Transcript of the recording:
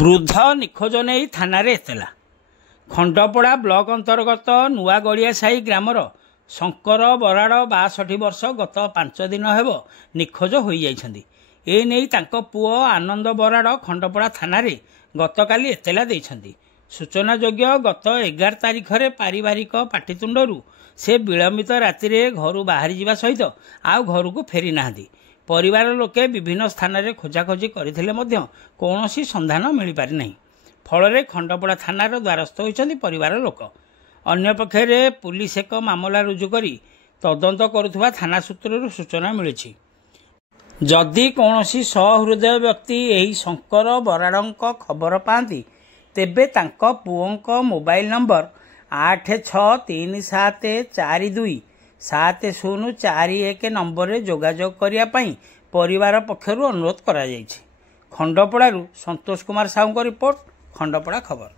ବୃଦ୍ଧ ନିଖୋଜ ନେଇ ଥାନାରେ ଏତଲା। ଖଣ୍ଡପଡ଼ା ବ୍ଲକ ଅନ୍ତର୍ଗତ ନୂଆଗଡ଼ିଆସାହି ଗ୍ରାମର ଶଙ୍କର ବରାଡ଼ 62 ବର୍ଷ ଗତ 5 ଦିନ ହେବ ନିଖୋଜ ହୋଇଯାଇଛନ୍ତି। ଏ ନେଇ ତାଙ୍କ ପୁଅ ଆନନ୍ଦ ବରାଡ଼ ଖଣ୍ଡପଡ଼ା ଥାନାରେ ଗତକାଲି ଏତଲା ଦେଇଛନ୍ତି। ସୂଚନାଯୋଗ୍ୟ, ଗତ 11 ତାରିଖରେ ପାରିବାରିକ ପାଟିତୁଣ୍ଡରୁ ସେ ବିଳମ୍ବିତ ରାତିରେ ଘରୁ ବାହାରିଯିବା ସହିତ ଆଉ ଘରକୁ ଫେରି ନାହାନ୍ତି। ପରିବାର ଲୋକେ ବିଭିନ୍ନ ସ୍ଥାନରେ ଖୋଜାଖୋଜି କରିଥିଲେ ମଧ୍ୟ କୌଣସି ସନ୍ଧାନ ମିଳିପାରି ନାହିଁ। ଫଳରେ ଖଣ୍ଡପଡ଼ା ଥାନାର ଦ୍ୱାରସ୍ଥ ହୋଇଛନ୍ତି ପରିବାର ଲୋକ। ଅନ୍ୟପକ୍ଷରେ ପୁଲିସ ଏକ ମାମଲା ରୁଜୁ କରି ତଦନ୍ତ କରୁଥିବା ଥାନା ସୂତ୍ରରୁ ସୂଚନା ମିଳିଛି। ଯଦି କୌଣସି ସହୃଦୟ ବ୍ୟକ୍ତି ଏହି ଶଙ୍କର ବରାଡ଼ଙ୍କ ଖବର ପାଆନ୍ତି, ତେବେ ତାଙ୍କ ପୁଅଙ୍କ ମୋବାଇଲ ନମ୍ବର 8637427041 ନମ୍ବରରେ ଯୋଗାଯୋଗ କରିବା ପାଇଁ ପରିବାର ପକ୍ଷରୁ ଅନୁରୋଧ କରାଯାଇଛି। ଖଣ୍ଡପଡ଼ାରୁ ସନ୍ତୋଷ କୁମାର ସାହୁଙ୍କ ରିପୋର୍ଟ, ଖଣ୍ଡପଡ଼ା ଖବର।